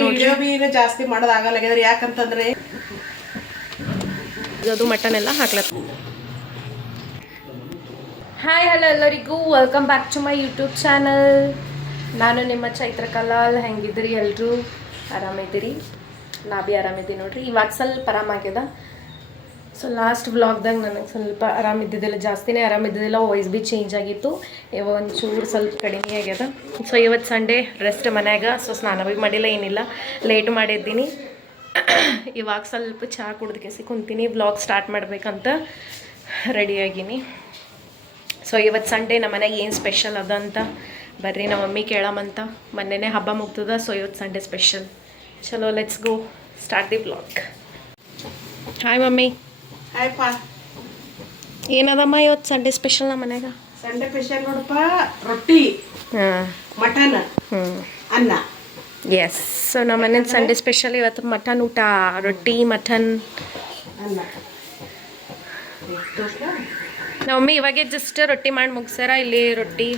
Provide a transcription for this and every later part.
ನೋಡ್ರಿ. ವಿಡಿಯೋ ಜಾಸ್ತಿ ಮಾಡೋದಾಗಲ್ಲ ಯಾಕಂತಂದ್ರೆ ಅದು ಮಟನ್ ಎಲ್ಲ ಹಾಕ್ಲತ್ತ. ಹಾಯ್ ಹಲೋ ಎಲ್ಲರಿಗೂ welcome back to my YouTube channel. ನಾನು ನಿಮ್ಮ ಚೈತ್ರ ಕಲಾಲ್. ಹೆಂಗಿದ್ರಿ ಎಲ್ಲರೂ? ಆರಾಮಿದ್ದೀರಿ? ನಾ ಭೀ ಆರಾಮಿದ್ದೀನಿ ನೋಡ್ರಿ. ಇವಾಗ ಸ್ವಲ್ಪ ಆರಾಮಾಗ್ಯದ. ಸೊ ಲಾಸ್ಟ್ ವ್ಲಾಗ್ದಾಗ ನನಗೆ ಸ್ವಲ್ಪ ಆರಾಮಿದ್ದಿದ್ದಿಲ್ಲ, ಜಾಸ್ತಿನೇ ಆರಾಮಿದ್ದಿದ್ದಿಲ್ಲ. ವಾಯ್ಸ್ ಭೀ ಚೇಂಜ್ ಆಗಿತ್ತು. ಇವಾಗ ಒಂಚೂರು ಸ್ವಲ್ಪ ಕಡಿಮೆ ಆಗ್ಯದ. ಸೊ ಇವತ್ತು ಸಂಡೇ ರೆಸ್ಟ್ ಮನ್ಯಾಗ. ಸೊ ಸ್ನಾನ ಭೀ ಮಾಡಿಲ್ಲ, ಏನಿಲ್ಲ, ಲೇಟ್ ಮಾಡಿದ್ದೀನಿ. ಇವಾಗ ಸ್ವಲ್ಪ ಚಹಾ ಕುಡ್ದಕ್ಕೆ ಕುಂತೀನಿ. ವ್ಲಾಗ್ ಸ್ಟಾರ್ಟ್ ಮಾಡ್ಬೇಕಂತ ರೆಡಿಯಾಗೀನಿ. ಸೊ ಇವತ್ತು ಸಂಡೇ ನಮ್ಮ ಮನೆಗೆ ಏನು ಸ್ಪೆಷಲ್ ಅದ ಅಂತ ಬರ್ರಿ ನಮ್ಮ ಮಮ್ಮಿ ಕೇಳಮಂತ. ಮೊನ್ನೆನೇ ಹಬ್ಬ ಮುಗ್ತದ. ಸೊ ಇವತ್ತು ಸಂಡೇ ಸ್ಪೆಷಲ್. ಚಲೋ let's go start the vlog. Hi mummy. Hi ಪಾ. ಏನದಮ್ಮ ಇವತ್ತು ಸಂಡೇ ಸ್ಪೆಷಲ್ ನಮ್ಮ ಮನ್ಯಾಗ? ಸಂಡೇ ಸ್ಪೆಷಲ್ ನೋಡಪ್ಪ, ರೊಟ್ಟಿ, ಮಟನ್, ಅನ್ನ. ಎಸ್. ಸೊ ನಮ್ಮ ಮನೇಲಿ ಸಂಡೇ ಸ್ಪೆಷಲ್ ಇವತ್ತು ಮಟನ್ ಊಟ. ರೊಟ್ಟಿ, ಮಟನ್, ಅನ್ನ. ನಮ್ಮ ಮಮ್ಮಿ ಇವಾಗೆ ಜಸ್ಟ್ ರೊಟ್ಟಿ ಮಾಡಿ ಮುಗಿಸ್ಯಾರ. ಇಲ್ಲಿ ರೊಟ್ಟಿ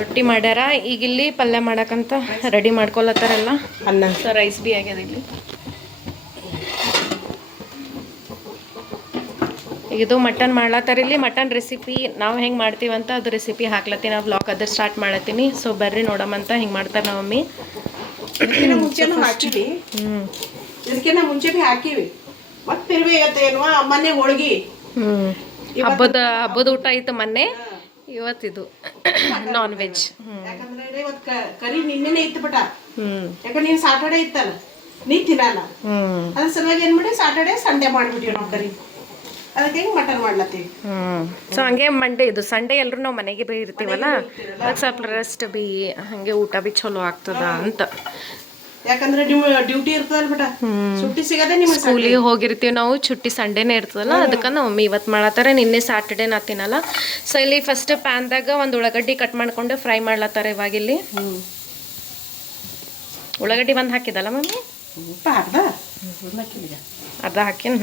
ರೊಟ್ಟಿ ಮಾಡ್ಯಾರ. ಈಗ ಇಲ್ಲಿ ಪಲ್ಯ ಮಾಡಕ್ಕಂತ ರೆಡಿ ಮಾಡ್ಕೊಳತ್ತಾರಲ್ಲ. ಅನ್ನ. ಸೊ ರೈಸ್ ಭೀ ಆಗ್ಯದ. ಇಲ್ಲಿ ಇದು ಮಟನ್ ಮಾಡ್ಲತ್ತಾರ. ಇಲ್ಲಿ ಮಟನ್ ರೆಸಿಪಿ ನಾವು ಹೆಂಗೆ ಮಾಡ್ತೀವಂತ ಅದು ರೆಸಿಪಿ ಹಾಕ್ಲತ್ತೀನಿ. ನಾವು ವ್ಲಾಗ್ ಅದ್ರ ಸ್ಟಾರ್ಟ್ ಮಾಡತ್ತೀನಿ. ಸೊ ಬರ್ರಿ ನೋಡಮಂತ ಹೆಂಗೆ ಮಾಡ್ತಾರೆ ನಮ್ಮ ಮಮ್ಮಿ. ಮುಂಚೆನೂ ಹಾಕಿವಿ, ಇದಕ್ಕಿಂತ ಮುಂಚೆ ಭೀ ಹಾಕಿವಿ. ಮತ್ತೆ ಏನೋ ಮೊನ್ನೆ ಹೋಳ್ಗಿ, ಹಬ್ಬದ ಊಟ ಆಯ್ತು ಮೊನ್ನೆ. ಇವತ್ತಿದು ನಾನ್ ವೆಜ್. ಯಾಕಂದ್ರೆ ಇವತ್ತು ಕರಿ ನಿನ್ನೆನೆ ಇತ್ತು ಬಟ. ಯಾಕಂದ್ರೆ ನೀನ್ ಸಾಟರ್ಡೆ ಇತ್ತಲ್ಲ, ನೀ ತಿನ್ನಲ್ಲ. ಅದ್ರ ಸಲುವಾಗಿ ಏನ್ ಮಾಡಿ ಸಾಟರ್ಡೆ ಸಂಡೇ ಮಾಡ್ಬಿಟ್ಟಿವಿ ನಾವು ಕರಿ. ಅದಕ್ಕೆ ಹೆಂಗ್ ಮಟನ್ ಮಾಡ್ಲತ್ತೀವಿ. ಸೊ ಹಂಗೆ ಮಂಡೇ ಇದು ಸಂಡೇ ಎಲ್ಲರೂ ನಾವು ಮನೆಗೆ ಬಿ ಇರ್ತೀವಲ್ಲ, ಅದಕ್ಕೆ ಸ್ವಲ್ಪ ರೆಸ್ಟ್ ಬಿ ಹಂಗೆ ಊಟ ಬಿ ಚಲೋ ಆಗ್ತದ ಅಂತ. ಯಾಕಂದ್ರೆ ಡ್ಯೂಟಿ ಇರ್ತದಲ್ಲ ಬಟ, ಸುಟ್ಟಿ ಸಿಗದೆ ನಿಮ್ಗೆ. ಸ್ಕೂಲಿಗೆ ಹೋಗಿರ್ತೀವಿ ನಾವು, ಚುಟ್ಟಿ ಸಂಡೇನೇ ಇರ್ತದಲ್ಲ. ಅದಕ್ಕೆ ನಮ್ಮ ಮಮ್ಮಿ ಇವತ್ತು ಮಾಡತ್ತಾರೆ. ನಿನ್ನೆ ಸಾಟರ್ಡೆ ನಾ ತಿನ್ನಲ್ಲ. ಸೊ ಇಲ್ಲಿ ಫಸ್ಟ್ ಪ್ಯಾನ್ದಾಗ ಒಂದು ಉಳ್ಳಾಗಡ್ಡಿ ಕಟ್ ಮಾಡ್ಕೊಂಡು ಫ್ರೈ ಮಾಡ್ಲತ್ತಾರೆ. ಇವಾಗ ಇಲ್ಲಿ ಉಳ್ಳಾಗಡ್ಡಿ ಒಂದು ಹಾಕಿದಲ್ಲ ಮಮ್ಮಿ? ಅರ್ಧ ಹಾಕಿನ.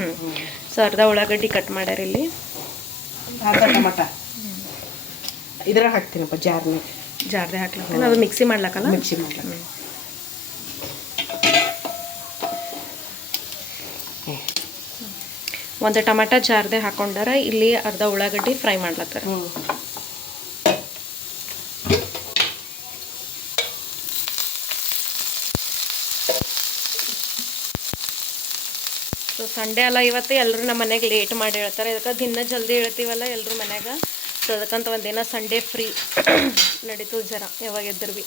ಸೊ ಅರ್ಧ ಉಳ್ಳಾಗಡ್ಡಿ ಕಟ್ ಮಾಡ್ಯಾರ. ಇಲ್ಲಿ ಅರ್ಧ ಟಮಟ ಇದ್ರ ಹಾಕ್ತೀನಪ್ಪ, ಜಾರ್ದೆ ಹಾಕ್ಲಕ್ಕ. ಅದು ಮಿಕ್ಸಿ ಮಾಡ್ಲಕ್ಕಲ್ಲ? ಮಿಕ್ಸಿ ಮಾಡ್ಲಕ್ಕ. ಒಂದು ಟಮಾಟ ಜಾರ್ದೆ ಹಾಕೊಂಡಾರ. ಇಲ್ಲಿ ಅರ್ಧ ಉಳ್ಳಾಗಡ್ಡಿ ಫ್ರೈ ಮಾಡ್ಲತ್ತಾರ. ಸೊ ಸಂಡೇ ಅಲ್ಲ ಇವತ್ತು. ಎಲ್ಲರೂ ನಮ್ಮ ಮನೆಗೆ ಲೇಟ್ ಮಾಡಿ ಹೇಳ್ತಾರೆ. ಇದಕ್ಕೆ ದಿನ ಜಲ್ದಿ ಹೇಳ್ತೀವಲ್ಲ ಎಲ್ಲರೂ ಮನ್ಯಾಗ. ಸೊ ಅದಕ್ಕಂತ ಒಂದಿನ ಸಂಡೇ ಫ್ರೀ ನಡೀತು ಜರ ಯಾವಾಗ ಎದ್ರು ಭೀ.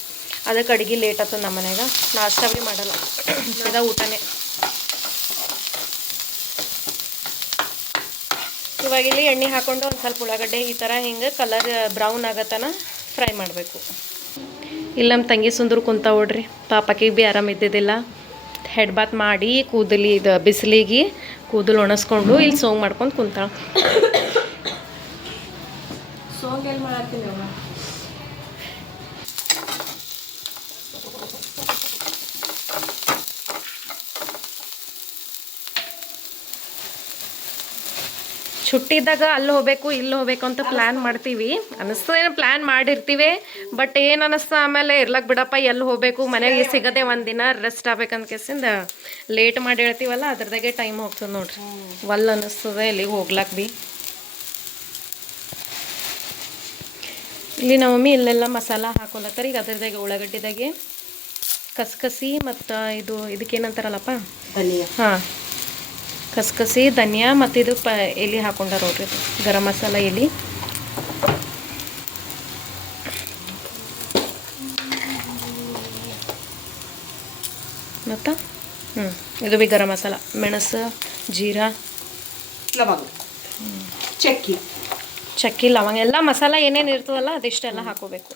ಅದಕ್ಕೆ ಅಡುಗೆ ಲೇಟ್ ಆಗ್ತದೆ ನಮ್ಮ ಮನ್ಯಾಗ. ನಾಷ್ಟ ಭೀ ಮಾಡಲ್ಲ, ಇದ ಊಟನೇ. ಇವಾಗ ಇಲ್ಲಿ ಎಣ್ಣೆ ಹಾಕ್ಕೊಂಡು ಒಂದು ಸ್ವಲ್ಪ ಉಳ್ಳಾಗಡ್ಡೆ ಈ ಥರ ಹಿಂಗೆ ಕಲರ್ ಬ್ರೌನ್ ಆಗತ್ತನ ಫ್ರೈ ಮಾಡಬೇಕು. ಇಲ್ಲಿ ನಮ್ಮ ತಂಗಿ ಸುಂದರು ಕುಂತ ನೋಡ್ರಿ. ಪಾಪಕಿಗೆ ಭೀ ಆರಾಮ ಇದ್ದಿದ್ದಿಲ್ಲ. ಹೆಡ್ ಬಾತ್ ಮಾಡಿ ಕೂದಲಿ ಇದು ಬಿಸಿಲಿಗೆ ಕೂದಲು ಒಣಸ್ಕೊಂಡು ಇಲ್ಲಿ ಸೋಂಗ್ ಮಾಡ್ಕೊಂಡು ಕುಂತಾಳ. ಸೋಂಗ್ ಎಲ್ಲಿ ಮಾಡತ್ತೀನಿ ಅವ? छुट्टिದಾಗ ಅಲ್ಲಿ ಹೋಗಬೇಕು ಇಲ್ಲಿ ಹೋಗಬೇಕು ಅಂತ ಪ್ಲ್ಯಾನ್ ಮಾಡ್ತೀವಿ. ಅನ್ನಿಸ್ತದೇನೋ ಪ್ಲ್ಯಾನ್ ಮಾಡಿರ್ತೀವಿ. ಬಟ್ ಏನು ಅನ್ನಿಸ್ತಾ ಆಮೇಲೆ ಇರ್ಲಕ್ಕೆ ಬಿಡಪ್ಪ, ಎಲ್ಲಿ ಹೋಗಬೇಕು, ಮನೆಗೆ ಸಿಗದೆ ಒಂದಿನ ರೆಸ್ಟ್ ಆಗ್ಬೇಕಂತ ಕೇಸಿಂದ ಲೇಟ್ ಮಾಡಿ ಹೇಳ್ತೀವಲ್ಲ, ಅದ್ರದಾಗೆ ಟೈಮ್ ಹೋಗ್ತದೆ ನೋಡ್ರಿ. ಒಲ್ ಅನ್ನಿಸ್ತದೆ ಎಲ್ಲಿಗೆ ಹೋಗ್ಲಕ್ಕೆ ಭೀ. ಇಲ್ಲಿ ನಮ್ಮ ಮಮ್ಮಿ ಇಲ್ಲೆಲ್ಲ ಮಸಾಲ ಹಾಕೊಳತ್ತಾರೆ. ಈಗ ಅದ್ರದಾಗೆ ಉಳ್ಳಾಗಡ್ಡಿದಾಗೆ ಕಸ್ಕಸಿ ಮತ್ತು ಇದಕ್ಕೇನಂತಾರಲ್ಲಪ್ಪ, ಧನಿಯಾ. ಹಾಂ, ಕಸ್ಕಸಿ, ಧನಿಯಾ ಮತ್ತು ಇದು ಎಲೆ ಹಾಕೊಂಡಾರ ನೋಡ್ರಿ. ಇದು ಗರಂ ಮಸಾಲ ಎಲೆ. ಮತ್ತು ಇದು ಭೀ ಗರಂ ಮಸಾಲ, ಮೆಣಸು, ಜೀರಾ, ಲವಂಗ, ಚಕ್ಕಿ, ಲವಂಗ ಎಲ್ಲ ಮಸಾಲ ಏನೇನು ಇರ್ತದಲ್ಲ ಅದಿಷ್ಟೆಲ್ಲ ಹಾಕೋಬೇಕು.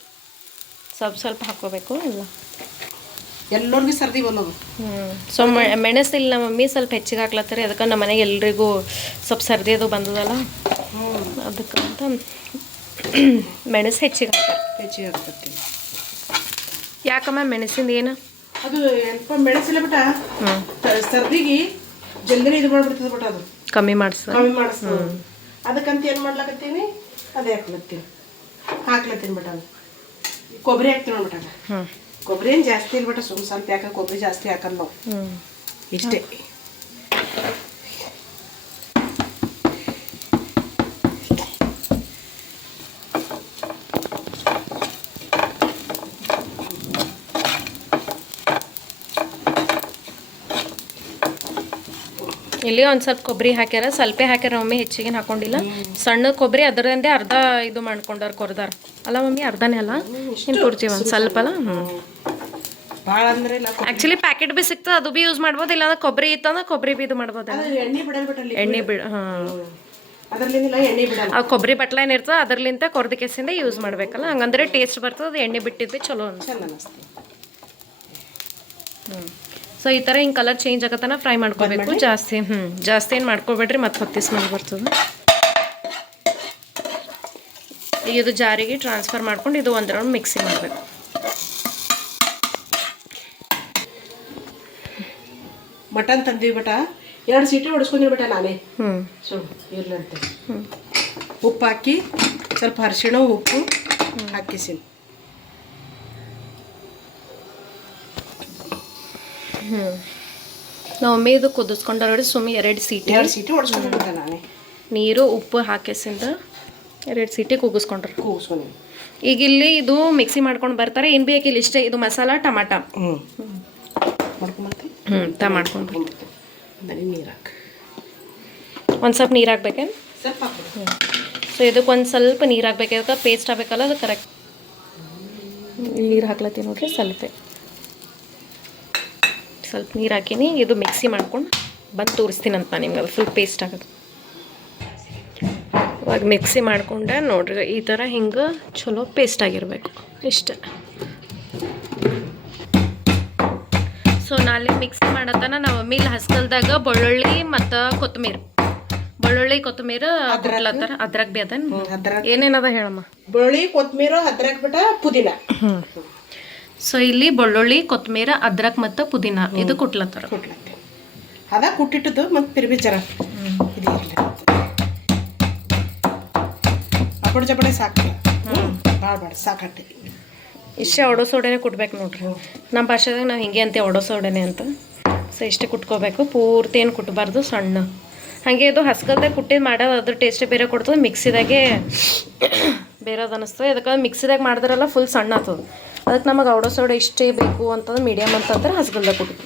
ಸ್ವಲ್ಪ ಹಾಕೋಬೇಕು ಎಲ್ಲ. ಎಲ್ಲರಿಗೂ ಸರ್ದಿ ಬಂದವು. ಸೊ ಮೆಣಸು ಇಲ್ಲ ನಮ್ಮ ಮಮ್ಮಿ ಸ್ವಲ್ಪ ಹೆಚ್ಚಿಗೆ ಹಾಕ್ಲತ್ತಾರೆ. ಅದಕ್ಕೆ ನಮ್ಮ ಮನೆಗೆ ಎಲ್ರಿಗೂ ಸ್ವಲ್ಪ ಸರ್ದಿ ಅದು ಬಂದದಲ್ಲ, ಅದಕ್ಕಂತ ಮೆಣಸು ಹೆಚ್ಚಿಗೆ ಹಾಕ್ತಾರೆ. ಯಾಕಮ್ಮ ಮೆಣಸಿಂದ ಏನು? ಅದು ಏನಪ್ಪ ಮೆಣಸಿಲ್ಲ ಬಿಟ್ಟ ಸರ್ದಿಗೆ ಜಲ್ದಿನೇ ಇದು ಮಾಡ್ಬಿಡ್ತದೆ ಬಿಟ್ಟ. ಅದು ಕಮ್ಮಿ ಮಾಡಿಸ್ತದೆ. ಅದಕ್ಕಂತ ಏನು ಮಾಡ್ಲಾಕತ್ತೀನಿ, ಅದೇ ಹಾಕ್ಲತ್ತೀನಿ ಬಟ ಕೊಬ್ಬರಿ ಹಾಕ್ತೀನಿ ನೋಡ್ಬಿಟ್ಟಾಗ ಕೊಬ್ಬರಿ ಏನು ಜಾಸ್ತಿ ಇಲ್ಲ ಬಟ ಸ್ವಲ್ಪ ಯಾಕೆ ಕೊಬ್ಬರಿ ಜಾಸ್ತಿ ಹಾಕಲ್ಲ ನಾವು ಇಷ್ಟೇ. ಇಲ್ಲಿ ಒಂದು ಸ್ವಲ್ಪ ಕೊಬ್ಬರಿ ಹಾಕ್ಯಾರ, ಸ್ವಲ್ಪ ಹಾಕ್ಯಾರ ಮಮ್ಮಿ, ಹೆಚ್ಚಿಗೆ ಹಾಕೊಂಡಿಲ್ಲ. ಸಣ್ಣ ಕೊಬ್ಬರಿ ಅದರಂದೇ ಅರ್ಧ ಇದು ಮಾಡ್ಕೊಂಡಾರ ಕೊರ್ದಾರ ಅಲ್ಲ ಮಮ್ಮಿ, ಅರ್ಧನೇ ಅಲ್ಲ ಇನ್ನು ಪೂರ್ತಿ ಒಂದು ಸ್ವಲ್ಪ ಅಲ್ಲ. ಭಾಳ ಅಂದ್ರೆ ಆ್ಯಕ್ಚುಲಿ ಪ್ಯಾಕೆಟ್ ಬಿ ಸಿಗ್ತದೆ, ಅದು ಬಿ ಯೂಸ್ ಮಾಡ್ಬೋದು. ಇಲ್ಲಾಂದ್ರೆ ಕೊಬ್ಬರಿ ಇತ್ತಂದ್ರೆ ಕೊಬ್ಬರಿ ಬಿ ಇದು ಮಾಡ್ಬೋದು. ಎಣ್ಣೆ ಬಿಡಲ್ ಬಿಟ್ಟಲ್ಲಿ ಎಣ್ಣೆ ಹಾಂ ಅದರಲ್ಲಿಂದ ಎಣ್ಣೆ ಬಿಡಲ್ಲ. ಆ ಕೊಬ್ಬರಿ ಬಟ್ಲ ಏನಿರ್ತದೆ ಅದರ್ಲಿಂತ ಕೊರ್ದ ಕೆಸಿಂದ ಯೂಸ್ ಮಾಡ್ಬೇಕಲ್ಲ, ಹಂಗಂದ್ರೆ ಟೇಸ್ಟ್ ಬರ್ತದೆ. ಅದು ಎಣ್ಣೆ ಬಿಟ್ಟಿದ್ದು ಚಲೋ ಅನಿಸ್ತದೆ. ಸೊ ಈ ಥರ ಹಿಂಗೆ ಕಲರ್ ಚೇಂಜ್ ಆಗತ್ತನ ಫ್ರೈ ಮಾಡ್ಕೋಬೇಕು ಜಾಸ್ತಿ. ಜಾಸ್ತಿ ಏನು ಮಾಡ್ಕೊಬೇಡ್ರಿ, ಮತ್ತೆ ಹೊತ್ತಿ ಸ್ಮೆಲ್ ಬರ್ತದೆ. ಈಗ ಇದು ಜಾರಿಗೆ ಟ್ರಾನ್ಸ್ಫರ್ ಮಾಡ್ಕೊಂಡು ಇದು ಒಂದು ರೌಂಡ್ ಮಿಕ್ಸಿ ಮಾಡಬೇಕು. ಮಟನ್ ತಂದೀವಿ ಬಟ 2 ಸೀಟಿ ಹೊಡಿಸ್ಕೊಂಡ್ರಿ ಬಟ ನಾನೇ. ಇರ್ಲಂತ ಉಪ್ಪು ಹಾಕಿ ಸ್ವಲ್ಪ ಅರಿಶಿಣ ಉಪ್ಪು ಹಾಕಿಸಿನಿ. ಒಮ್ಮೆ ಇದು ಕುದಿಸ್ಕೊಂಡ್ರೆ ಸುಮ್ಮನೆ 2 ಸೀಟಿ ಹೊಡಿಸ್ಕೊಂಡ್ರಿ ಬಟ ನಾನೇ. ನೀರು ಉಪ್ಪು ಹಾಕಿಸಿಂದ 2 ಸೀಟಿ ಕೂಗಿಸ್ಕೊಂಡ್ರಿ. ಈಗ ಇಲ್ಲಿ ಇದು ಮಿಕ್ಸಿ ಮಾಡ್ಕೊಂಡು ಬರ್ತಾರೆ. ಏನು ಬೇಕು ಇಲ್ಲಿ ಇಷ್ಟೇ, ಇದು ಮಸಾಲ ಟಮಾಟ ಮಾಡ್ಕೊಂಡು ನೀರು ಹಾಕಿ ಒಂದು ಸ್ವಲ್ಪ ನೀರು ಹಾಕ್ಬೇಕೇನು? ಸೊ ಇದಕ್ಕೆ ಒಂದು ಸ್ವಲ್ಪ ನೀರು ಹಾಕ್ಬೇಕು, ಅದಕ್ಕೆ ಪೇಸ್ಟ್ ಆಗಬೇಕಲ್ಲ, ಅದು ಕರೆಕ್ಟ್ ನೀರು ಹಾಕ್ಲತ್ತೀನಿ ನೋಡ್ರಿ. ಸ್ವಲ್ಪ ನೀರು ಹಾಕಿನಿ. ಇದು ಮಿಕ್ಸಿ ಮಾಡ್ಕೊಂಡು ಬಂದು ತೋರಿಸ್ತೀನಂತ ನಾನು ನಿಮ್ಗೆ, ಅದು ಫುಲ್ ಪೇಸ್ಟ್ ಆಗೋದು. ಇವಾಗ ಮಿಕ್ಸಿ ಮಾಡ್ಕೊಂಡೆ ನೋಡ್ರಿ, ಈ ಥರ ಹಿಂಗೆ ಚಲೋ ಪೇಸ್ಟ್ ಆಗಿರಬೇಕು ಇಷ್ಟ. ಸೊ ನಾಳೆ ಮಿಕ್ಸಿ ಮಾಡತ್ತನ ನಾವು ಮೀಲ್ ಹಸ್ಕಲ್ದಾಗ ಬೆಳ್ಳುಳ್ಳಿ ಮತ್ತು ಕೊತ್ತಂಬರಿ ಕೊಟ್ಲತ್ತಾರ. ಅದ್ರಾಗ ಬಿ ಅದನ್ನ ಏನೇನದ ಹೇಳಮ್ಮ? ಬೆಳ್ಳುಳ್ಳಿ ಕೊತ್ತಂಬರಿ ಅದ್ರಾಗ ಬಿಟ್ಟ ಪುದೀನ. ಸೊ ಇಲ್ಲಿ ಬೆಳ್ಳುಳ್ಳಿ ಕೊತ್ತಂಬರಿ ಅದ್ರಕ್ ಮತ್ತು ಪುದೀನ ಇದು ಕೊಟ್ಲತ್ತಾರ. ಅದ ಕುಟ್ಟಿಟ್ಟದು ಮತ್ತು ಪಿರ್ಬಿ ಜರ ಅಪಡ ಜಪಡೆ ಸಾಕು, ಭಾಳ ಬೇಡ ಸಾಕಟ್ಟೆ. ಇಷ್ಟೇ ಒಡೋ ಸೋಡೆನೇ ಕುಟ್ಬೇಕು ನೋಡ್ರಿ. ನಮ್ಮ ಭಾಷೆದಾಗ ನಾವು ಹಿಂಗೆ ಅಂತೀವಿ ಒಡೋ ಸೋಡೆನೆ ಅಂತ. ಸೊ ಇಷ್ಟೇ ಕುಟ್ಕೋಬೇಕು, ಪೂರ್ತಿ ಏನು ಕುಟ್ಬಾರ್ದು, ಸಣ್ಣ ಹಾಗೆ. ಇದು ಹಸ್ಕಲ್ದಾಗ ಕುಟ್ಟಿದ್ದು ಮಾಡೋದು ಅದ್ರ ಟೇಸ್ಟೇ ಬೇರೆ ಕೊಡ್ತದೆ, ಮಿಕ್ಸಿದಾಗೆ ಬೇರೆದು ಅನ್ನಿಸ್ತದೆ. ಅದಕ್ಕೆ ಮಿಕ್ಸಿದಾಗ ಮಾಡಿದ್ರಲ್ಲ ಫುಲ್ ಸಣ್ಣ ಆಗ್ತದೆ. ಅದಕ್ಕೆ ನಮಗೆ ಔಡೋ ಸೋಡೆ ಇಷ್ಟೇ ಬೇಕು ಅಂತಂದ್ರೆ ಮೀಡಿಯಮ್ ಅಂತಂದ್ರೆ ಹಸ್ಗಲ್ದಾಗ ಕುಟ್ಟು.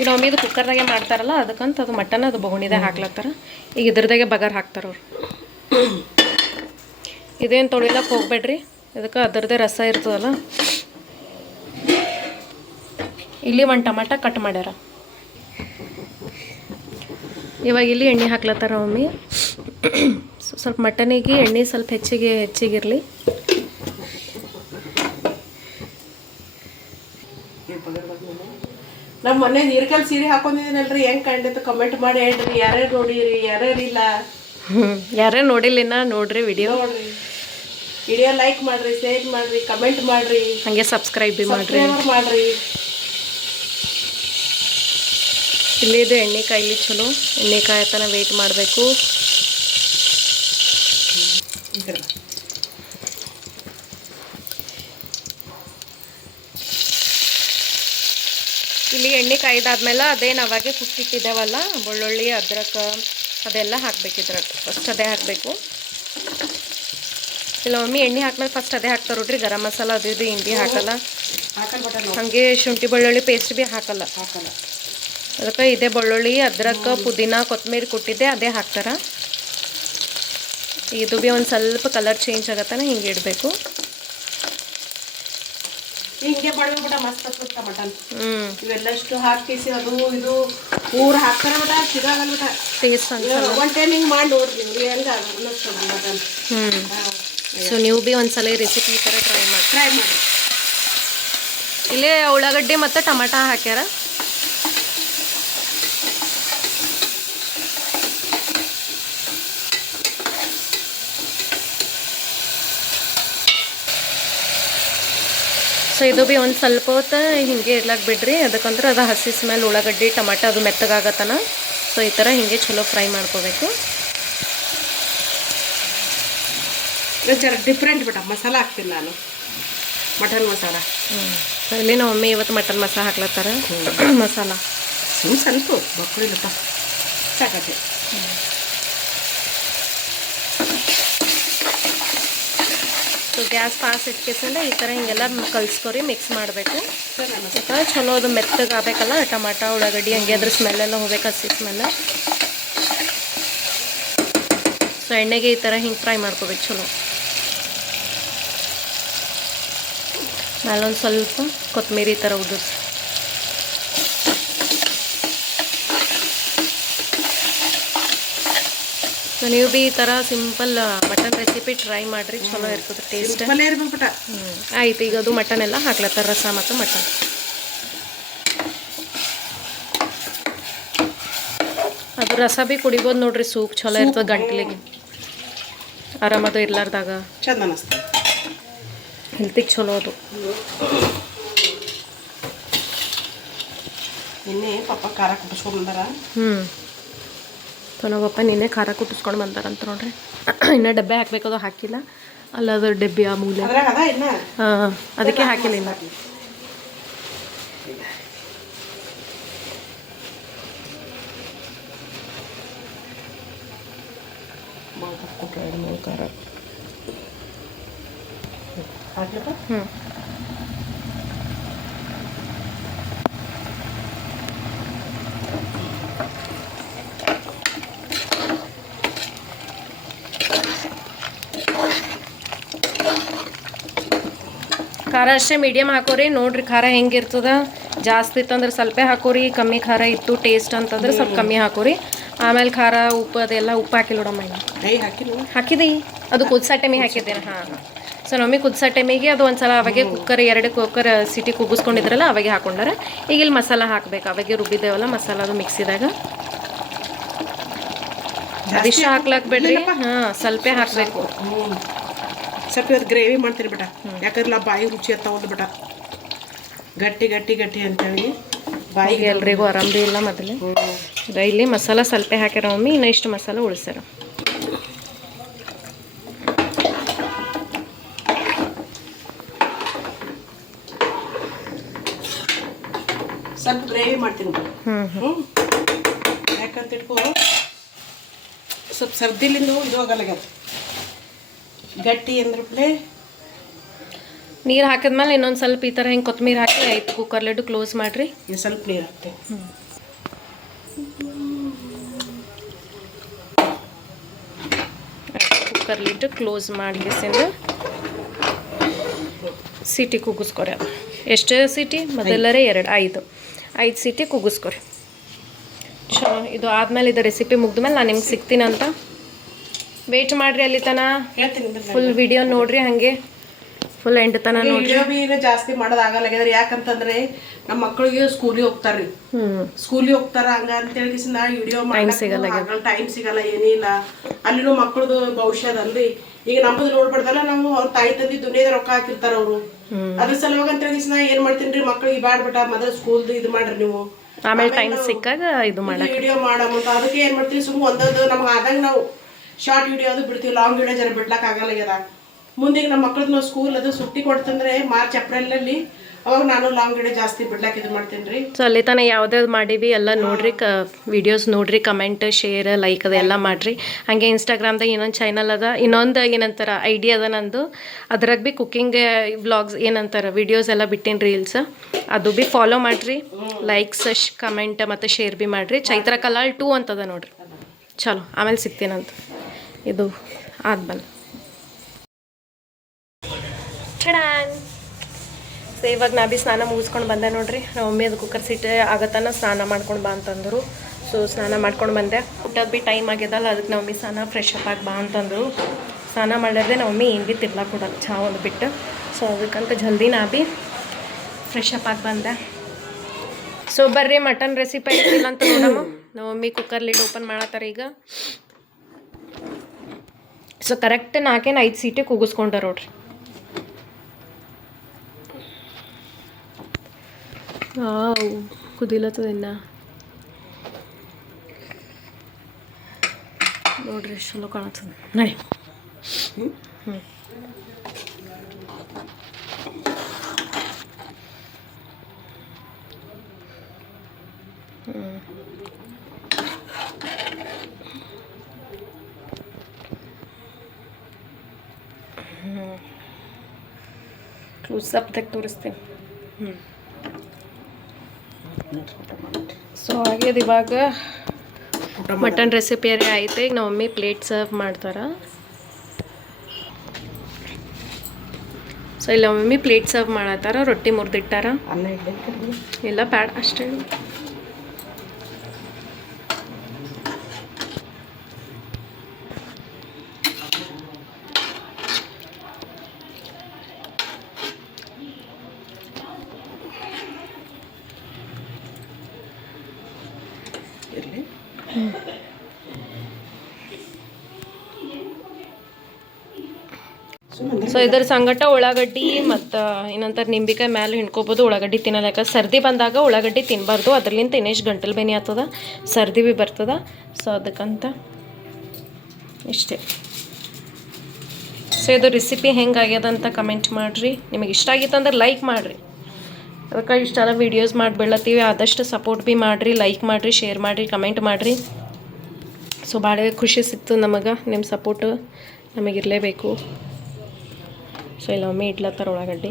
ಈಗ ಒಮ್ಮೆ ಇದು ಕುಕ್ಕರ್ದಾಗೆ ಮಾಡ್ತಾರಲ್ಲ, ಅದಕ್ಕಂತ ಅದು ಮಟನ್ ಅದು ಬೊಗಣಿದಾಗ ಹಾಕ್ಲತ್ತಾರ. ಈಗ ಇದ್ರದಾಗೆ ಬಗಾರ್ ಹಾಕ್ತಾರ ಅವ್ರು. ಇದೇನು ತೊಳಿಲಕ್ಕೆ ಹೋಗ್ಬೇಡ್ರಿ, ಅದಕ್ಕೆ ಅದರದೇ ರಸ ಇರ್ತದಲ್ಲ. ಇಲ್ಲಿ ಒಂದು ಟಮಾಟ ಕಟ್ ಮಾಡ್ಯಾರ. ಇವಾಗ ಇಲ್ಲಿ ಎಣ್ಣೆ ಹಾಕ್ಲತ್ತಾರ ಒಮ್ಮೆ. ಸ್ವಲ್ಪ ಮಟನಿಗೆ ಎಣ್ಣೆ ಸ್ವಲ್ಪ ಹೆಚ್ಚಿಗಿರಲಿ. ನಮ್ಮ ಮನೆ ನೀರ್ಕಲ್ ಸೀರೆ ಹಾಕೊಂಡಿದ್ದೀನಲ್ರಿ, ಹೆಂಗೆ ಕಂಡಿತ್ತು ಕಮೆಂಟ್ ಮಾಡಿ ಹೇಳ್ರಿ. ಯಾರ್ಯಾರು ನೋಡಿರಿ, ಯಾರ್ಯಾರು ಇಲ್ಲ. ಯಾರ್ಯಾರು ನೋಡಿಲ್ಲ ನೋಡ್ರಿ ವಿಡಿಯೋ ಲೈಕ್ ಮಾಡ್ರಿ, ಶೇರ್ ಮಾಡ್ರಿ, ಕಮೆಂಟ್ ಮಾಡ್ರಿ, ಹಾಗೆ ಸಬ್ಸ್ಕ್ರೈಬ್ ಮಾಡ್ರಿ. ಇಲ್ಲಿದು ಎಣ್ಣೆಕಾಯಿ ಚಲೋ, ಎಣ್ಣೆಕಾಯಿ ತನ ವೆಯ್ಟ್ ಮಾಡಬೇಕು. ಇಲ್ಲಿ ಎಣ್ಣೆ ಕಾಯ್ದಾದ್ಮೇಲೆ ಅದೇನು ಅವಾಗೆ ಕುಟ್ಟಿಟ್ಟಿದ್ದೇವಲ್ಲ ಬೆಳ್ಳುಳ್ಳಿ ಅದ್ರಕ ಅದೆಲ್ಲ ಹಾಕ್ಬೇಕಿದ್ರಾಗ ಫಸ್ಟ್ ಅದೇ ಹಾಕಬೇಕು. ಇಲ್ಲ ಮಮ್ಮಿ ಎಣ್ಣೆ ಹಾಕ್ಮೇಲೆ ಫಸ್ಟ್ ಅದೇ ಹಾಕ್ತಾರೆ ನೋಡ್ರಿ. ಗರಂ ಮಸಾಲ ಅದು ಇದು ಹಿಂಡಿ ಹಾಕಲ್ಲ, ಹಾಗೆ ಶುಂಠಿ ಬೆಳ್ಳುಳ್ಳಿ ಪೇಸ್ಟ್ ಭೀ ಹಾಕಲ್ಲ. ಅದಕ್ಕೆ ಇದೇ ಬೆಳ್ಳುಳ್ಳಿ ಅದ್ರಕ ಪುದೀನ ಕೊತ್ತಂಬರಿ ಕುಟ್ಟಿದ್ದೆ ಅದೇ ಹಾಕ್ತಾರೆ. ಇದು ಭೀ ಒಂದು ಸ್ವಲ್ಪ ಕಲರ್ ಚೇಂಜ್ ಆಗತ್ತಾನೆ ಹಿಂಗೆ ಇಡಬೇಕು. ಹಿಂಗೆ ಮಾಡ್ಬೇಕಟ ಮಸ್ತ್ ಆಗ್ತದ ಮಟನ್. ಇವೆಲ್ಲ ಇಷ್ಟು ಹಾಕಿಸಿ ಅದು ಇದು ಊರು ಹಾಕ್ತಾರೆ ಬಟ ಸಿಗಲ್ಲ ಬಟ ಟೇಸ್ಟ್ ಅನ್ಸಲ್ಲ. ಒನ್ ಟೈಮ್ ಹಿಂಗೆ ಮಾಡಿ ನೋಡ್ರಿ ಹೆಂಗ ಮಟನ್. ಸೊ ನೀವು ಭೀ ಒಂದ್ಸಲ ಈ ರೆಸಿಪಿ ಈ ಥರ ಟ್ರೈ ಮಾಡಿ. ಇಲ್ಲೇ ಉಳ್ಳಾಗಡ್ಡಿ ಮತ್ತು ಟಮಾಟ ಹಾಕ್ಯಾರ. ಸೊ ಇದು ಭೀ ಒಂದು ಸ್ವಲ್ಪ ಹೊತ್ತು ಹಿಂಗೆ ಇರ್ಲಾಕ್ ಬಿಡ್ರಿ, ಅದಕ್ಕಂದ್ರೆ ಅದು ಹಸಿ ಸ್ಮೆಲ್ ಉಳ್ಳಾಗಡ್ಡಿ ಟಮಾಟ ಅದು ಮೆತ್ತಗಾಗತ್ತನ. ಸೊ ಈ ಥರ ಹಿಂಗೆ ಚಲೋ ಫ್ರೈ ಮಾಡ್ಕೋಬೇಕು. ಜರ ಡಿಫ್ರೆಂಟ್ ಬಿಟ್ಟ ಮಸಾಲ ಹಾಕ್ತೀನಿ ನಾನು, ಮಟನ್ ಮಸಾಲ. ಸೊ ಇಲ್ಲಿ ನಮ್ಮ ಮಮ್ಮಿ ಇವತ್ತು ಮಟನ್ ಮಸಾಲ ಹಾಕ್ಲತ್ತಾರ. ಮಸಾಲ ಸ್ವಲ್ಪ ಬಕ್ಕಳಿಲ್ಲಪ್ಪ ಸಾಕತ್ತೆ. ಸೊ ಗ್ಯಾಸ್ ಪಾಸ್ ಇಟ್ಕೇಸಂದ್ರೆ ಈ ಥರ ಹಿಂಗೆಲ್ಲ ಕಲಿಸ್ಕೊರಿ, ಮಿಕ್ಸ್ ಮಾಡಬೇಕು. ಯಾಕಂದ್ರೆ ಚಲೋ ಅದು ಮೆತ್ತಗೆ ಆಗಬೇಕಲ್ಲ, ಟಮಾಟ ಉಳ್ಳಾಗಡ್ಡಿ ಹಂಗೆ ಅದ್ರ ಸ್ಮೆಲ್ಲೆಲ್ಲ ಹೋಗ್ಬೇಕು, ಹಸಿ ಸ್ಮೆಲ್ಲ. ಸೊ ಎಣ್ಣೆಗೆ ಈ ಥರ ಹಿಂಗೆ ಫ್ರೈ ಮಾಡ್ಕೋಬೇಕು ಚಲೋ. ಮೇಲೊಂದು ಸ್ವಲ್ಪ ಕೊತ್ತಂಬರಿ ಈ ಥರ ಉದುರಿಸಿ. ಸೊ ನೀವು ಭೀ ಈ ಥರ ಸಿಂಪಲ್ ಮಟನ್ ರೆಸಿಪಿ ಟ್ರೈ ಮಾಡಿರಿ, ಚಲೋ ಇರ್ತದೆ ಟೇಸ್ಟ್. ಆಯ್ತು, ಈಗ ಅದು ಮಟನ್ ಎಲ್ಲ ಹಾಕ್ಲತ್ತಾರ, ರಸ ಮತ್ತು ಮಟನ್. ಅದು ರಸ ಭೀ ಕುಡಿಬೋದು ನೋಡ್ರಿ, ಸೂಪ್ ಚಲೋ ಇರ್ತದೆ ಗಂಟ್ಲಿಗೆ, ಆರಾಮದು ಇರ್ಲಾರ್ದಾಗ ಚಂದ ಅನಿಸ್ತದೆ, ಹೆಲ್ತಿಗೆ ಚಲೋ ಅದು. ನಿನ್ನೆ ಪಪ್ಪ ಖಾರ ಕುಟ್ಟಿಸ್ಕೊಂಡು ಬಂದಾರ. ಸೊ ನಾವಪ್ಪ ನಿನ್ನೆ ಖಾರ ಕುಟ್ಟಿಸ್ಕೊಂಡು ಬಂದಾರಂತ ನೋಡ್ರಿ. ಇನ್ನು ಡಬ್ಬೆ ಹಾಕ್ಬೇಕದು ಹಾಕಿಲ್ಲ, ಅಲ್ಲ ಅದು ಡಬ್ಬಿ ಆ ಮೂಲೆ. ಹಾಂ, ಅದಕ್ಕೆ ಹಾಕಿಲ್ಲ ಇನ್ನು. ಖಾರ ಹ್ಞೂ ಖಾರ ಅಷ್ಟೇ ಮೀಡಿಯಮ್ ಹಾಕೋರಿ. ನೋಡ್ರಿ ಖಾರ ಹೆಂಗಿರ್ತದ, ಜಾಸ್ತಿ ಇತ್ತಂದ್ರೆ ಸ್ವಲ್ಪ ಹಾಕೋರಿ, ಕಮ್ಮಿ ಖಾರ ಇತ್ತು ಟೇಸ್ಟ್ ಅಂತಂದ್ರೆ ಸ್ವಲ್ಪ ಕಮ್ಮಿ ಹಾಕೋರಿ. ಆಮೇಲೆ ಖಾರ ಉಪ್ಪು ಅದೆಲ್ಲ ಉಪ್ಪು ಹಾಕಿಲ್ಲ ನೋಡಮ್ಮ, ಹಾಕಿದಿ ಅದು ಕುದ್ಸೋ ಟೈಮಿಗೆ ಹಾಕಿದ್ದೇನೆ. ಹಾಂ ಹಾಂ. ಸೊ ನಮ್ಮಿ ಕುದ್ಸೋ ಟೈಮಿಗೆ ಅದು ಒಂದ್ಸಲ ಅವಾಗೆ ಎರಡು ಕುಕ್ಕರ್ ಸಿಟಿ ಕುಗ್ಗಿಸ್ಕೊಂಡಿದ್ರಲ್ಲ ಅವಾಗೆ ಹಾಕೊಂಡಾರ. ಈಗ ಇಲ್ಲಿ ಮಸಾಲ ಹಾಕ್ಬೇಕು, ಅವಾಗೆ ರುಬ್ಬಿದ್ದೇವಲ್ಲ ಮಸಾಲ ಅದು ಮಿಕ್ಸಿದಾಗ. ಅದಿಷ್ಟು ಹಾಕ್ಲಾಕ್ ಬಿಡ್ರಿ. ಹಾಂ, ಸ್ವಲ್ಪ ಹಾಕಬೇಕು. ಸ್ವಲ್ಪ ಇವತ್ತು ಗ್ರೇವಿ ಮಾಡ್ತೀನಿ ಬಿಟ್ಟ, ಯಾಕಂದ್ರೆ ಬಾಯಿ ರುಚಿ ತಗೊಂಡು ಬಿಟ್ಟ, ಗಟ್ಟಿ ಗಟ್ಟಿ ಗಟ್ಟಿ ಅಂತೇಳಿ ಬಾಯಿಗೆ ಎಲ್ರಿಗೂ ಆರಾಮ್ ಭೀ ಇಲ್ಲ ಮೊದಲೇ. ಇಲ್ಲಿ ಮಸಾಲ ಸ್ವಲ್ಪ ಹಾಕ್ಯಾರ ಮಮ್ಮಿ, ಇನ್ನೂ ಇಷ್ಟು ಮಸಾಲ ಉಳಿಸ್ಯಾರ. ಸ್ವಲ್ಪ ಗ್ರೇವಿ ಮಾಡ್ತೀನಿ. ಯಾಕಂತ ಇಟ್ಕೋ, ಸ್ವಲ್ಪ ಸರ್ದಿಲಿಂದ ಇದು ಆಗಲ್ಲ, ಗಟ್ಟಿ ಅಂದ್ರೆ ನೀರು ಹಾಕಿದ್ಮೇಲೆ ಇನ್ನೊಂದು ಸ್ವಲ್ಪ ಈ ಥರ ಹಿಂಗೆ ಕೊತ್ತಂಬರಿ ಹಾಕಿ ಆಯ್ತು, ಕುಕ್ಕರ್ ಲಿಡ್ ಕ್ಲೋಸ್ ಮಾಡಿರಿ. ಸ್ವಲ್ಪ ನೀರು ಹಾಕ್ತೀನಿ. ಕುಕ್ಕರ್ ಲಿಡ್ ಕ್ಲೋಸ್ ಮಾಡಿಸಿಂದ ಸೀಟಿ ಕುಗ್ಗಿಸ್ಕೊರಿ. ಅದು ಎಷ್ಟು ಸೀಟಿ ಮೊದಲರೇ 5 ಸೀಟಿ ಕುಗ್ಗಿಸ್ಕೊರಿ. ಚಲೋ. ಇದು ಆದಮೇಲೆ ಇದು ರೆಸಿಪಿ ಮುಗ್ದ್ಮೇಲೆ ನಾನು ನಿಮ್ಗೆ ಸಿಗ್ತೀನಂತ ವೇಟ್ ಮಾಡಿರಿ. ಅಲ್ಲಿ ತನ ಫುಲ್ ವಿಡಿಯೋ ನೋಡ್ರಿ, ಹಾಗೆ ಫುಲ್ ಎಂಡ್ ತನ ನೋಡ್ರಿ. ವಿಡಿಯೋ ಬಿ ಈಗ ಜಾಸ್ತಿ ಮಾಡೋದಾಗಲ್ಲ, ಯಾಕಂತಂದ್ರೆ ನಮ್ಮ ಮಕ್ಕಳಿಗೆ ಸ್ಕೂಲಿಗೆ ಹೋಗ್ತಾರ್ರಿ, ಸ್ಕೂಲಿಗೆ ಹೋಗ್ತಾರ, ಹಂಗ ಅಂತೇಳಿ ವಿಡಿಯೋ ಟೈಮ್ ಸಿಗಲ್ಲ, ಏನಿಲ್ಲ. ಅಲ್ಲಿನೂ ಮಕ್ಕಳದು ಭವಿಷ್ಯದಲ್ಲಿ ಈಗ ನಮ್ಮದು ನೋಡ್ಬಾರ್ದಲ್ಲ, ನಾವು ಅವ್ರ ತಾಯಿ ತಂದಿ ದುನಿಯಾದ ರೊಕ್ಕ ಹಾಕಿರ್ತಾರ ಅವರು. ಅದ್ರ ಸಲುವಾಗಿ ಅಂತ ಹೇಳಿ ಏನ್ ಮಾಡ್ತೀನಿ, ಮಕ್ಕಳಿಗೆ ಬಾಡ್ಬಿಟ್ಟ ಮೊದಲು ಸ್ಕೂಲ್ದು ಇದು ಮಾಡ್ರಿ ನೀವು, ಆಮೇಲೆ ಟೈಮ್ ಸಿಕ್ಕಾಗ ಇದು ವಿಡಿಯೋ ಮಾಡಮಂತ. ಅದಕ್ಕೆ ಏನ್ ಮಾಡ್ತೀವಿ, ಸುಮ್ಮನೆ ಒಂದೊಂದು ನಮ್ಗೆ ಆದಂಗ ನಾವು ಶಾರ್ಟ್ ವಿಡಿಯೋ ಅದು ಬಿಡ್ತೀವಿ, ಲಾಂಗ್ ವಿಡಿಯೋ ಜನ ಬಿಡ್ಲಕ್ ಆಗಲ್ಲ. ಮುಂದಿಗೆ ನಮ್ಮ ಮಕ್ಳದ್ದು ನಾವು ಸ್ಕೂಲ್ ಅದು ಸುಟ್ಟಿ ಕೊಡ್ತಂದ್ರೆ ಮಾರ್ಚ್ ಏಪ್ರಿಲಲ್ಲಿ, ಅವಾಗ ನಾನು ಲಾಂಗ್ ವಿಡಿಯೋ ಜಾಸ್ತಿ ಬಿಡ್ಲಾಕ ಇದು ಮಾಡ್ತೀನಿ ರೀ. ಸೊ ಅಲ್ಲಿ ತನಕ ಯಾವ್ದಾವ್ದು ಮಾಡೀವಿ ಎಲ್ಲ ನೋಡ್ರಿ, ವಿಡಿಯೋಸ್ ನೋಡ್ರಿ, ಕಮೆಂಟ್ ಶೇರ್ ಲೈಕ್ ಅದೆಲ್ಲ ಮಾಡಿರಿ. ಹಾಗೆ ಇನ್ಸ್ಟಾಗ್ರಾಮ್ದಾಗ ಇನ್ನೊಂದು ಚಾನಲ್ ಅದ, ಇನ್ನೊಂದು ಏನಂತಾರ ಐಡಿಯಾ ಅದ ನಂದು, ಅದ್ರಾಗ ಭೀ ಕುಕ್ಕಿಂಗ್ ವ್ಲಾಗ್ಸ್ ಏನಂತಾರ ವಿಡಿಯೋಸ್ ಎಲ್ಲ ಬಿಟ್ಟಿನಿ ರೀಲ್ಸ್, ಅದು ಭೀ ಫಾಲೋ ಮಾಡಿರಿ. ಲೈಕ್ಸ್ ಕಮೆಂಟ್ ಮತ್ತು ಶೇರ್ ಭೀ ಮಾಡಿರಿ. ಚೈತ್ರ ಕಲಾಲ್ 2 ಅಂತದ ನೋಡ್ರಿ. ಚಲೋ, ಆಮೇಲೆ ಸಿಗ್ತೀನಂತ ಇದು ಆದ್ಮೇಲೆ. ಛಡಾನ್. ಸೊ ಇವಾಗ ನಾ ಭೀ ಸ್ನಾನ ಮುಗಿಸ್ಕೊಂಡು ಬಂದೆ ನೋಡ್ರಿ. ನಮ್ಮ ಮಮ್ಮಿ ಅದು ಕುಕ್ಕರ್ ಸೀಟ್ ಆಗತ್ತಾನ ಸ್ನಾನ ಮಾಡ್ಕೊಂಡು ಬಾ ಅಂತಂದರು. ಸೊ ಸ್ನಾನ ಮಾಡ್ಕೊಂಡು ಬಂದೆ. ಊಟದ ಭೀ ಟೈಮ್ ಆಗ್ಯದಲ್ಲ, ಅದಕ್ಕೆ ನಮ್ಮ ಮಮ್ಮಿ ಸ್ನಾನ ಫ್ರೆಶ್ ಅಪ್ ಆಗಿ ಬಾ ಅಂತಂದರು. ಸ್ನಾನ ಮಾಡಿದ್ರೆ ನಮ್ಮ ಮಮ್ಮಿ ಏನು ಭೀ ತಿರ್ಲಾಕ ಕೊಡೋದು ಚಹಾ ಒಂದು ಬಿಟ್ಟು. ಸೊ ಅದಕ್ಕಂತ ಜಲ್ದಿ ನಾ ಭೀ ಫ್ರೆಶ್ ಅಪ್ ಆಗಿ ಬಂದೆ. ಸೊ ಬರ್ರಿ ಮಟನ್ ರೆಸಿಪಿ ಐತಿಲ್ಲ ಅಂತ ನೋಡಮ್ಮ. ನಮ್ಮ ಮಮ್ಮಿ ಕುಕ್ಕರ್ ಲಿಡ್ ಓಪನ್ ಮಾಡತ್ತಾರೆ ಈಗ. ಸೊ ಕರೆಕ್ಟ್ 4 5 ಸೀಟಿಗೆ ಕೂಗಿಸ್ಕೊಂಡಾರ ನೋಡ್ರಿ. ವಾವ್ ಕುದಿಲತ್ತದ ಇನ್ನ ನೋಡ್ರಿ ಎಷ್ಟು ಚಲೋ ಕಾಣತ್ತದ ನಡಿ. ಕ್ಲೋಸ್ ಅಪ್ದಾಗ ತೋರಿಸ್ತೇನೆ. ಸೊ ಹಾಗೇದು ಇವಾಗ ಮಟನ್ ರೆಸಿಪಿ ಐತೆ. ಈಗ ನಮ್ಮ ಮಮ್ಮಿ ಪ್ಲೇಟ್ ಸರ್ವ್ ಮಾಡ್ತಾರೆ. ಸೊ ಇಲ್ಲ ಮಮ್ಮಿ ಪ್ಲೇಟ್ ಸರ್ವ್ ಮಾಡತ್ತಾರ. ರೊಟ್ಟಿ ಮುರಿದಿಟ್ಟಾರ. ಇಲ್ಲ ಬ್ಯಾಡ ಅಷ್ಟೇ. ಸೊ ಇದ್ರ ಸಂಗಟ ಉಳ್ಳಾಗಡ್ಡಿ ಮತ್ತು ಏನಂತಾರೆ ನಿಂಬಿಕಾಯಿ ಮ್ಯಾಲೆ ಹಿಂಡ್ಕೋಬೋದು. ಉಳ್ಳಾಗಡ್ಡಿ ತಿನ್ನೋದಕ್ಕೆ ಸರ್ದಿ ಬಂದಾಗ ಉಳ್ಳಾಗಡ್ಡಿ ತಿನ್ನಬಾರ್ದು. ಅದ್ರಲ್ಲಿಂದ ಇನ್ನೆಷ್ಟು ಗಂಟಲು ಬೇನೆ ಆಗ್ತದ, ಸರ್ದಿ ಭೀ ಬರ್ತದ. ಸೊ ಅದಕ್ಕಂತ ಇಷ್ಟೇ. ಸೊ ಇದು ರೆಸಿಪಿ ಹೆಂಗಾಗ್ಯದ ಅಂತ ಕಮೆಂಟ್ ಮಾಡಿರಿ. ನಿಮಗೆ ಇಷ್ಟ ಆಗಿತ್ತು ಅಂದ್ರೆ ಲೈಕ್ ಮಾಡಿರಿ. ಅದಕ್ಕೆ ಇಷ್ಟೆಲ್ಲ ವೀಡಿಯೋಸ್ ಮಾಡಿಬಿಡ್ಲತ್ತೀವಿ. ಆದಷ್ಟು ಸಪೋರ್ಟ್ ಭೀ ಮಾಡಿರಿ, ಲೈಕ್ ಮಾಡಿರಿ, ಶೇರ್ ಮಾಡಿರಿ, ಕಮೆಂಟ್ ಮಾಡಿರಿ. ಸೊ ಭಾಳ ಖುಷಿ ಸಿಕ್ತು ನಮಗೆ. ನಿಮ್ಮ ಸಪೋರ್ಟು ನಮಗಿರಲೇಬೇಕು. ಸೊ ಇಲ್ಲ ಒಮ್ಮೆ ಇಡ್ಲತ್ತಾರ ಉಳ್ಳಾಗಡ್ಡಿ.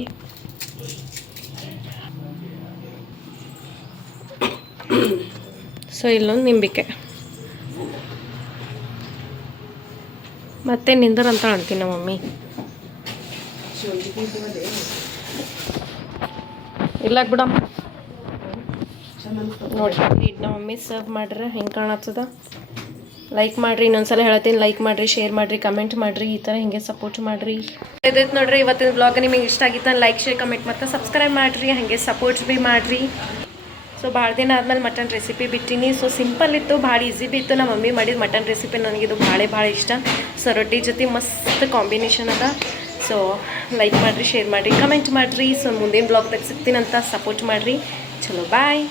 ಸೊ ಇಲ್ಲೊಂದು ನಿಂಬಿಕೆ ಮತ್ತೆ ನಿಂದರ್ ಅಂತ ಅಂತೀನಿ ನಮ್ಮ ಮಮ್ಮಿ. ಇಲ್ಲ ಬಿಡಮ್ಮ ನೋಡಿ ನಮ್ಮ ಮಮ್ಮಿ ಸರ್ವ್ ಮಾಡ್ರೆ ಹೆಂಗೆ ಕಾಣತ್ತದ. ಲೈಕ್ ಮಾಡಿರಿ. ಇನ್ನೊಂದ್ಸಲ ಹೇಳ್ತೀನಿ, ಲೈಕ್ ಮಾಡಿರಿ, ಶೇರ್ ಮಾಡಿರಿ, ಕಮೆಂಟ್ ಮಾಡಿರಿ. ಈ ಥರ ಹಿಂಗೆ ಸಪೋರ್ಟ್ ಮಾಡಿರಿ. ಇದೈತೆ ನೋಡ್ರಿ ಇವತ್ತಿನ ಬ್ಲಾಗ್. ನಿಮಗೆ ಇಷ್ಟ ಆಗಿತ್ತು ಲೈಕ್, ಶೇರ್, ಕಮೆಂಟ್ ಮತ್ತು ಸಬ್ಸ್ಕ್ರೈಬ್ ಮಾಡಿರಿ. ಹಾಗೆ ಸಪೋರ್ಟ್ಸ್ ಭೀ ಮಾಡಿರಿ. ಸೊ ಭಾಳ ದಿನ ಆದಮೇಲೆ ಮಟನ್ ರೆಸಿಪಿ ಬಿಟ್ಟಿನಿ. ಸೊ ಸಿಂಪಲ್ ಇತ್ತು, ಭಾಳ ಈಸಿ ಭೀ ಇತ್ತು. ನಮ್ಮ ಮಮ್ಮಿ ಮಾಡಿದ ಮಟನ್ ರೆಸಿಪಿ ನನಗಿದು ಭಾಳ ಇಷ್ಟ. ಸೊ ರೊಟ್ಟಿ ಜೊತೆ ಮಸ್ತ್ ಕಾಂಬಿನೇಷನ್ ಅದ. ಸೊ ಲೈಕ್ ಮಾಡಿರಿ, ಶೇರ್ ಮಾಡಿರಿ, ಕಮೆಂಟ್ ಮಾಡಿರಿ. ಸೊ ಮುಂದಿನ ಬ್ಲಾಗ್ದಾಗ ಸಿಗ್ತೀನಂತ ಸಪೋರ್ಟ್ ಮಾಡಿರಿ. ಚಲೋ ಬಾಯ್.